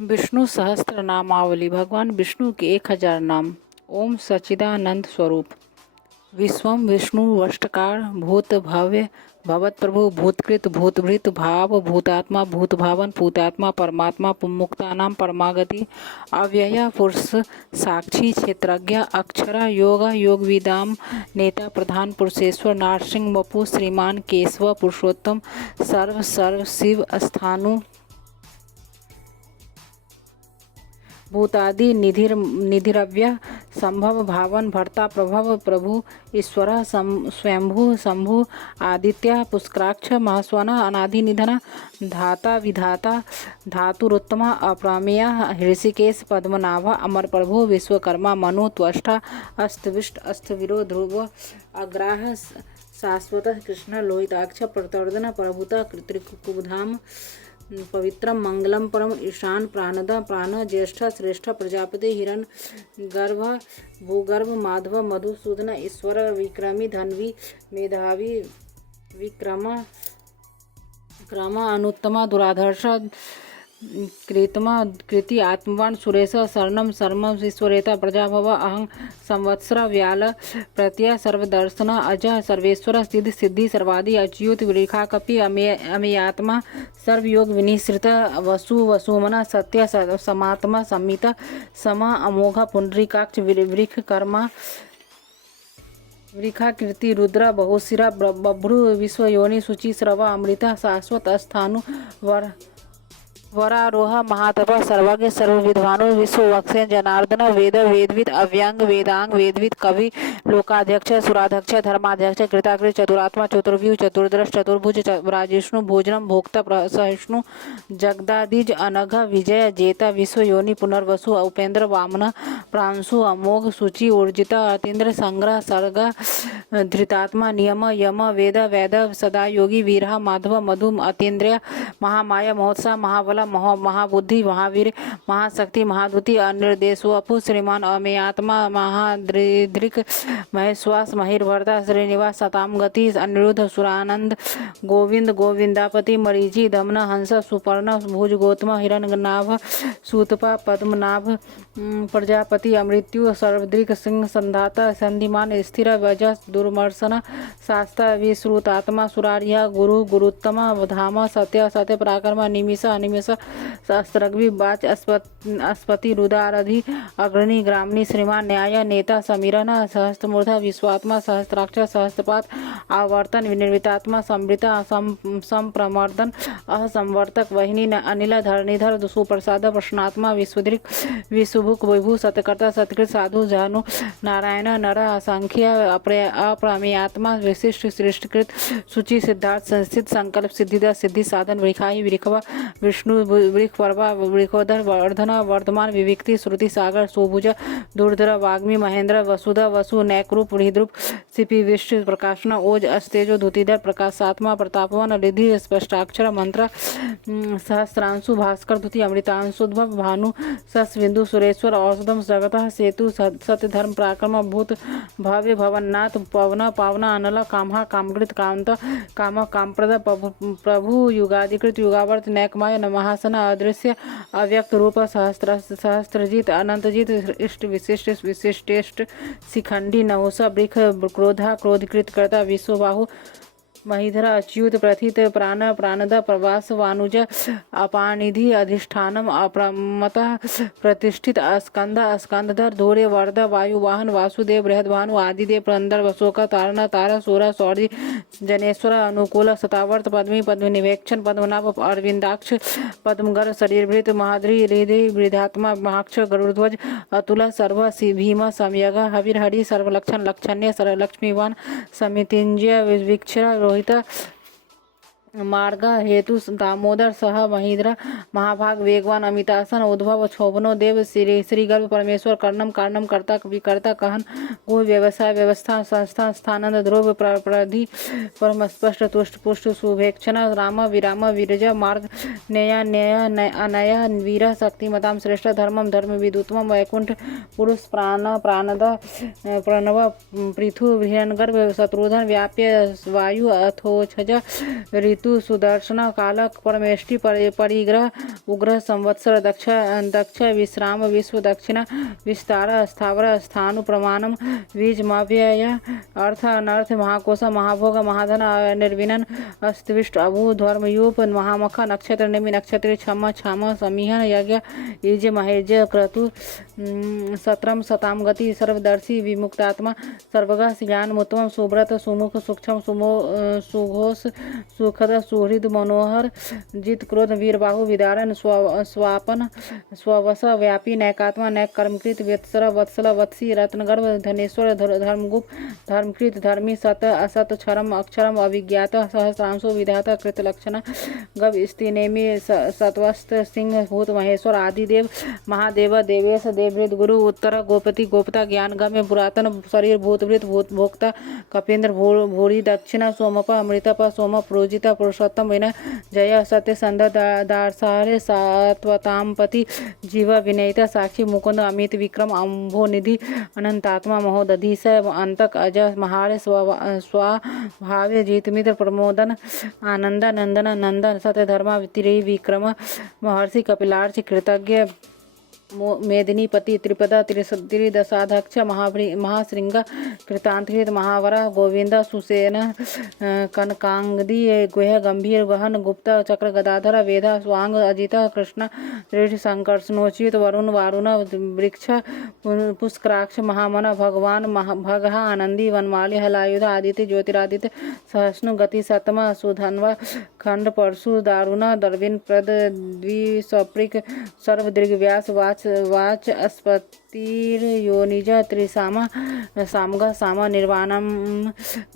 विष्णु सहस्त्र नामावली। भगवान विष्णु के 1000 नाम। ओम सच्चिदानंद स्वरूप। विश्वम विष्णु वष्टकार भूत भव्य भवत प्रभु भूतकृत भूतभृत भाव भूतात्मा भूत भावन भूतात्मा परमात्मा मुक्तानाम परमागति अव्यय पुरुष साक्षी क्षेत्रज्ञ अक्षरा योग योग विदाम नेता प्रधान पुरुषेश्वर नारसिंह वपु श्रीमान केशव पुरुषोत्तम सर्व सर्व शिव स्थानु भूतादि निधिरव्य संभव भावन भर्ता प्रभव प्रभु ईश्वर स्वयंभू शंभु आदित्य पुष्कराक्ष महास्वना अनादि निधन धाता विधाता धातुरुत्तमा अप्रमेय ऋषिकेश पद्मनाभ अमर प्रभु विश्वकर्मा मनु त्वष्टा अस्तविष्ट अस्तविरो ध्रुव अग्राह शाश्वत कृष्ण लोहिताक्ष प्रतर्दन प्रभुता त्रिकुधाम पवित्रम मंगलम परम ईशान प्राणद प्राण ज्येष्ठ श्रेष्ठ प्रजापति हिरण गर्भ भूगर्भ माधव मधुसूदन ईश्वर विक्रमी धन्वी मेधावी विक्रम अनुत्तमा दुराधर्ष कृतमा कृति आत्मवान सुरेश शरणम शर्म ईश्वरेता प्रजाभव अहं संवत्सर व्याल प्रत्यय सर्वदर्शन अज सर्वेश्वर सिद्ध सिद्धि सर्वादि अच्युत रेखा कपि अमेयात्मा सर्वयोग विनिश्रित वसु वसुमना सत्य समात्मा संमित सम अमोघ पुंडरीकाक्ष वृख कर्मा वृखा कीर्ति रुद्र बहुशिरा बभ्रु विश्वयोनि शुचि स्रव अमृता शाश्वत स्थानु वरारोह महातप सर्वज्ञ सर्वविद्वानो विश्ववक्षे जनार्दन वेद वेदविद अव्यंग वेदांग वेदविद कवि लोकाध्यक्ष सुराध्यक्ष धर्माध्यक्ष कृताकृत चतुरात्मा चतुर्व्यूह चतुर्दश चतुर्भुज राजिष्णु भोजनम भोक्ता सहिष्णु जगदादिज अनघ विजय जेता विश्वयोनि पुनर्वसु उपेंद्र वामन प्रांशु अमोघ सूचि ऊर्जिता अतीन्द्र संग्रह सर्ग धृतात्मा नियम यम वेद वेद सदा योगी वीरहा माधव मधु अतीन्द्रिय महामाया महोत्साह महाबल महाबुद्धि महावीर महाशक्ति महाद्युति अनिर्देशवपु श्रीमान अमेयात्मा महादृक महेश्वास महिर्भर्ता श्रीनिवास सताम गति अनिरुद्ध सुरानंद गोविंद गोविंदापति मरीचि दमन हंस सुपर्ण भुज गौतम हिरण्यनाभ सूतपा पद्मनाभ प्रजापति अमृत्यु सर्वदृक सिंह संधाता संधिमान स्थिर वजस दुर्मर्शन शास्त्र विश्रुतात्मा सुरारिया गुरु गुरुत्तमा धाम सत्य सत्य पराक्रम निमिष अनिमिष शास्त्रज्ञ बाच अस्पति रुदारधि अग्रणी ग्रामणी श्रीमान न्याय नेता समीरन सहस्त्रमूर्धा विश्वात्मा सहस्त्राक्ष सहस्त्रपात आवर्तन निर्वितात्मा समृता संप्रमर्दन असंवर्तक वहिनी अनिल धरणीधर सुप्रसाद प्रश्नात्मा विश्वदृक विश्वभुक विभु सत्यकर्ता सत्कृत साधु जानु नारायण नर असंख्य अप्रमेयात्मा विशिष्ट सृष्टिकृत सूचि सिद्धार्थ संस्थित संकल्प सिद्धिदा सिद्धि साधन वृखाही वृखवा विष्णु वृख पर्वा वृकोधर वर्धन वर्धमान विविक्ति श्रुति सागर सुभुज दुर्धर वाग्मी महेंद्र वसुधा वसु नैक्रूप हृद्रूप सिपि विष्णु प्रकाशन ओज अस्तेजो धुतिधर प्रकाशात्मा प्रतापवन रिधि स्पष्टाक्षर मंत्र सहस्रांशु भास्कर धुति अमृतांशुद्भव भानु सस्विंदु सुरेश्वर औषधम जगत सेतु सत्य धर्म पराक्रम भूत भव्य भवन्नाथ पवन पावना अनल कामहा कामकृत कांत काम कामप्रद प्रभु युगाधिकृत युगावर्त नैकमाय नमहासन अदृश्य अव्यक्त रूप सहस्त्रजित अनंतजित इष्ट विशिष्ट विशिष्टेष्ट शिखंडी नहुस वृख क्रोधा क्रोधकृत कर्ता विश्वबाहु महीधर अच्युत प्रथित प्राण प्राणद प्रवास वानुज अपानिधि अधिष्ठानम अप्रमत प्रतिष्ठित स्कंद स्कंदधर धोरे वर्ध वायुवाहन वासुदेव बृहद्भानु आदिदेव पुरंदर वसोक तारण तार सोर सौरी जनेश्वर अनुकूल सतावर्त पद्मी पद्मनिवेक्षण पद्मनाभ अरविंदाक्ष पद्मगर शरीरभृत महाद्री हृदय वृद्धात्मा महाक्ष गरुड़ध्वज अतुल सर्व भीम संयग हविर्हरि सर्वलक्षण लक्षण्य सर्वलक्ष्मीवान समितिंजय विक्षर रोहित मार्ग हेतु दामोदर सह महीन्द्र महाभाग वेगवान अमितासन उद्भव क्षोभनो देव श्रीगर्भ परमेश्वर कर्णम कारणम कर्ता विकर्ता कहन गो व्यवसाय व्यवस्था संस्था स्थानंद ध्रुव प्रधि परम स्पष्ट तुष्ट पुष्ट शुभेक्षण राम विराम विरज मार्ग न्याय न्याय अनय वीर शक्तिमताम श्रेष्ठ धर्मम धर्म विदुतम वैकुंठ पुरुष प्राणद प्रणव पृथु हिरण्यगर्भ शत्रुधन व्याप्य वायु अथोछज ऋतु सुदर्शन काल परमेष्टि परिग्रह उग्र संवत्सर दक्ष विश्राम विश्व दक्षिणा विस्तार स्थावर स्थानु प्रमाणम बीज मव्यय अर्थ अनर्थ महाकोश महाभोग महाधन निर्विनन अस्तिविष्ट अभू धर्मयूप महामख नक्षत्र निमि नक्षत्र क्षम क्षम समीहन यज्ञ ईज महेज क्रतु सत्रम सताम गति सर्वदर्शी विमुक्तात्मा सर्वगा ज्ञान मुत्तम सुब्रत सुमुख सूक्ष्म सुघोष सुखद सुहृद मनोहर जित क्रोध वीरबाहु विदारण स्वापन स्ववस व्यापी नैकात्मा नैक कर्मकृत व्यत्सर वत्सल वत्सी रत्नगर्भ धनेश्वर धर्मगुप्त धर्मकृत धर्मी सत असत क्षरम अक्षरम अभिज्ञात सहस्रांशो विधाता कृत लक्षण गव स्तिनेमि सत्वस्त सिंह भूत महेश्वर आदिदेव महादेव देवेश देवृत गुरु उत्तर गोपति गोपता ज्ञान गम्य पुरातन शरीर भूतवृत भोक्ता कपेन्द्र भूरी दक्षिण सोमप अमृतप सोम प्रोजिता पुरुषोत्तम विनय जय सत्य संध दारसारे सात्वतामपति जीव विनयिता साक्षी मुकुंद अमित विक्रम अम्भो निधि अनंतात्मा महोदधीश अंतक अज महारे स्वभाव्य जीत मित्र प्रमोदन आनंद नंदन नंदन सत्य धर्मा त्रिविक्रम महर्षि कपिलार्च कृतज्ञ मेदिनीपति त्रिपदा त्रिदशाध्यक्ष महाशृंग कृतांतकृत महावरा गोविंद सुसेन कनकांगदी गुह गंभीर वहन गुप्त चक्र गदाधर वेदा स्वांग अजित कृष्ण दृढ़ संकर्षणोचित वरुण वारुण वृक्ष पुष्कराक्ष महामन भगवान भगहा आनंदी वनमाली हलायुध आदित्य ज्योतिरादित्य सहस्नु गति सतम सुधन्व खंड परशु दारुण दर्विन प्रद द्विसप्रिक सर्व दीर्घ व्यास वाच अस्पतिर्योनिज त्रिसामा सामग साम निर्वाणम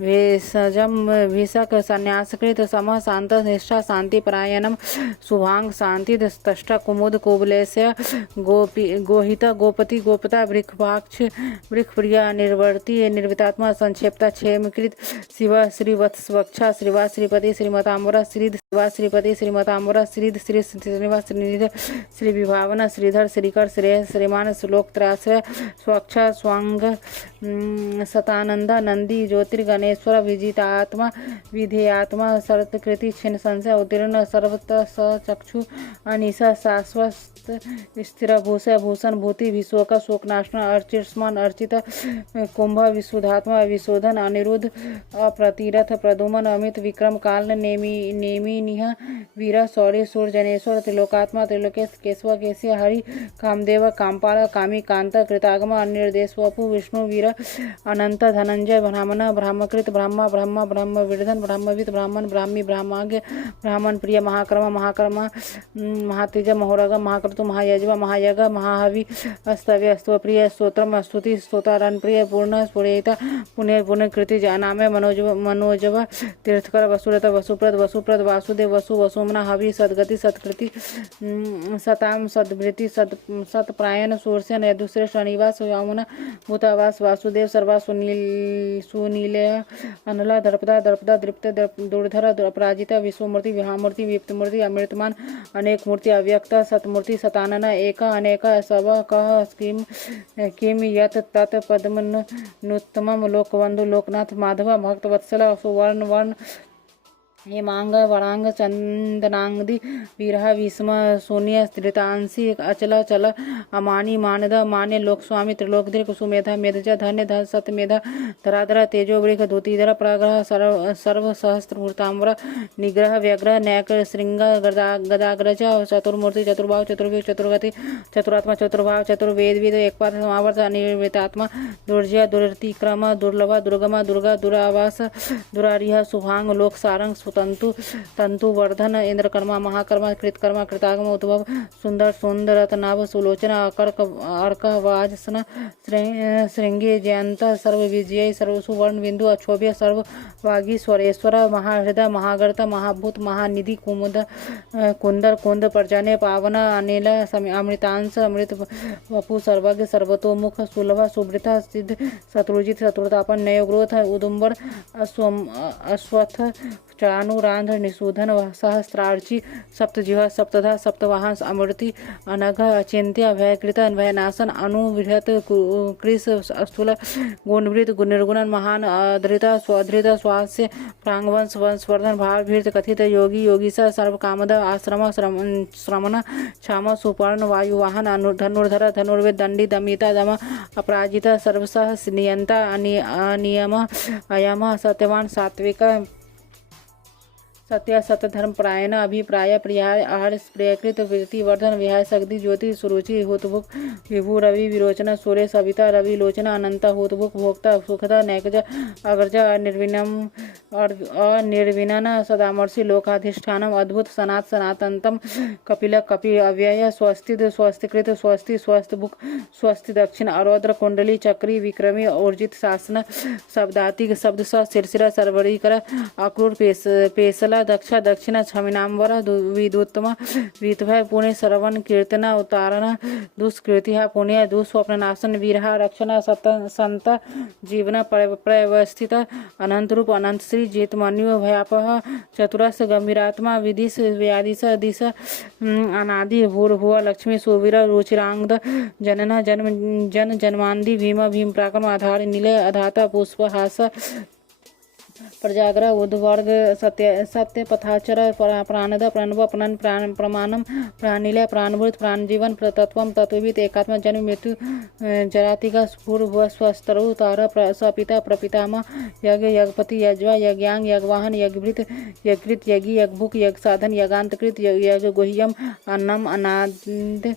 भेषजम भीषक संन्यासकृत सम शांत निष्ठा शांति परायणम शुभांग शांति तष्टा कुमुद कुबलेस्य गोहिता गोपति गोपता वृक्षभाक्ष वृक्षप्रिया निर्वर्ति निर्वितात्मा संक्षेपता क्षेमकृत शिव श्रीवत्सवक्षा श्रीवा श्रीपति श्रीमतांबरा श्रीध शिवा श्रीपति श्रीमतांबरा श्रीध श्री श्रीनिवास श्रीनिध श्री विभावना श्रीधर श्रीकर श्रेय श्रीमान श्लोक त्राश्रय स्वच्छ स्वांग सतानंद नंदी ज्योतिर्गणेश्वर विजितात्मा विधेयात्मा शरतकृति छिन्न संशय उत्तीर्ण सर्वत चक्षु अनिशा शाश्वत स्थिर भूषय भूषण भूति विश्वक शोकनाशन अर्चिस्मान अर्चित कुंभ विशुद्धात्मा विशोधन अनिरुद्ध अप्रतिरथ प्रदुमन अमित विक्रम काल नेमी निह वीर शौर्य सूर्य जनेश्वर त्रिलोकात्मा त्रिलोकेश केशव केशी हरि कामदेव कामपाल कामी कांत कृतागम अनिर्देशवपु विष्णु वीर अनंत धनंजय ब्राह्मण ब्राह्मकृत ब्रह्मा ब्रह्म ब्रह्म विर्धन ब्रह्मविद ब्राह्मण ब्राह्मी ब्राह्माज्ञ ब्राह्मण प्रिय महाक्रम महाक्रम महातेज महोरग महाक्रतु महायज्व महायग महाहवि अस्तव्य अस्तव प्रिय स्तोत्रम स्तुति स्तोतारण प्रिय पूर्ण स्फुरेता पुण्य पुण्य कृति जानामे मनोजव तीर्थकर वसुरत वसुप्रद वसुप्रद वासुदेव वसु वसुमना हवि सदगति सत्कृति सताम सद्वृति सतप्रायण सूर्यन यदुश्रेष्ठ अनिवास यामुना भूतावास वासुदेव सर्वा सुनीलय अनला दर्पदा दर्पदा दृप्त दुर्धर अपराजिता विश्वमूर्ति विहामूर्ति विप्तमूर्ति अमृतमान अनेक मूर्ति अव्यक्त सतमूर्ति सतानन एक अनेक सब कह किम यत तत् पद्मनुत्तमम लोकबंधु लोकनाथ माधव भक्त वत्सल सुवर्ण वर्ण हेमांग वरांग चंदनांगदी विरह विस्म शून्य धृतांसी अचल चल अमानी मानद मान्य लोकस्वामी त्रिलोकधीर कुसुमेधा मेधज धन्य धन सतमेधा धराधर तेजो वृख धोतीधर प्रग्रह सर्व सहस्त्र मूर्तांबर निग्रह व्यग्रह नैक श्रृंग गदाग्रज चतुर्मूर्ति चतुर्भाव चतुर्व्यूह चतुर्गति चतुरात्मा चतुर्भाव चतुर्वेद एकपाद समावर्त अनिर्वृतात्मा दुर्जय दुर्तिक्रम दुर्लभ दुर्गम दुर्गा दुरावास दुरारिह शुभांग लोक सारंग तंतु वर्धन इंद्रकर्मा महाकर्मा कृतकर्मा कृतागम उद्भव सुंदर सुंदर रत्नाभ सुलोचना अकर्क अर्क वाजसन श्रृंगे जयंत सर्व विजय सर्व सुवर्ण बिंदु अक्षोभ्य सर्व वागी स्वरेश्वर महाहृदय महागर्त महाभूत महानिधि कुमुद कुंदर कुंद पर्जन्य पावन अनिल अमृतांश अमृत वपु सर्वज्ञ सर्वतोमुख सुलभ सुवृता सिद्ध शत्रुजित शत्रुतापन नयोग्रोथ उदुम्बर अश्वत्थ चान भानुरांध्र निषूदन सहस्त्रार्ची सप्तजिह्वा सप्तधा सप्तवाहन अमृति अनघ अचिंत्य भयकृत भयनाशन अनुबृहत कृश स्थूल गुणवृत निर्गुणन महान अधृत स्वधृत स्वास्य प्रांगवंश वंशवर्धन भाव भीर्त कथित योगी योगीश सर्व कामद आश्रम श्रमण क्षाम सुपर्ण वायुवाहन धनुर्धर धनुर्वेद दंडी दमिता दम अपराजित सर्वसह नियंता अनियम अयम सत्यवान सात्विक सत्य सतधर्म परायण अभिप्राय प्रियाय आहार प्रियकृत वृत्ति वर्धन विहाय सगदी ज्योति सुरुचि हुतभुक विभु रवि विरोचन सूर्य सविता रवि लोचन अनंत हुतभुक भोक्ता सुखदा नैकज अग्रज अनिर्विनन सदामर्षि लोकाधिष्ठानम अद्भुत सनात सनातनतम कपिल कपि अव्यय स्वस्ति स्वस्तिकृत स्वस्ति स्वस्थ भुक स्वस्ति दक्षिण अरौद्र कुंडली चक्री विक्रमी ऊर्जित शासन शब्दातिक शब्द शिरशिर सर्वरीकर अक्रूर पेसला दक्ष दक्षिण छमिनांबर विदुत्तम वितभय पुण्य श्रवण कीर्तन उतारण दुष्कृति पुण्य दुस्वप्न नाशन वीरहा रक्षण संत जीवन प्रवस्थित अनंत रूप अनंत श्री जेतमन्यु भयापह चतुरस गंभीरात्मा विदिश व्यादिश दिश अनादि भूर्भुव लक्ष्मी सुवीर रुचिरांगद जनन जन जन्मांदि भीम भीम पराक्रम आधार निलय अधाता पुष्पहास प्रजाग्रह उद्वर्ग सत्य पथाचर प्राणद प्रणव प्रणन प्रमाणम प्राणिलय प्राणभूत प्राणजीवन तत्व तत्वविद एकात्म जन्म मृत्यु जरातिका स्फुर्भुव स्वस्तरु तार सपिता प्रपितामह यज्ञ यज्ञपति यज्वा यज्ञांग यज्ञवाहन यज्ञभृत यज्ञकृत यज्ञ यज्ञभुक यज्ञ साधन यज्ञांतकृत यज्ञ गुह्यम अन्नम अनाद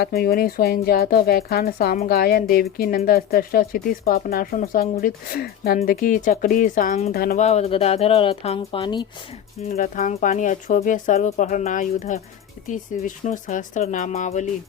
आत्मयोनि स्वयं जात वैखान साम गायन देवकी नंद अष्टष्ट क्षितिश पापनाशन संगुरित नंदकी चक्री सांग धनवा गदाधर रथांग पानी अक्षोभ्य सर्व प्रहरणायुध इति विष्णु सहस्त्र नामावली।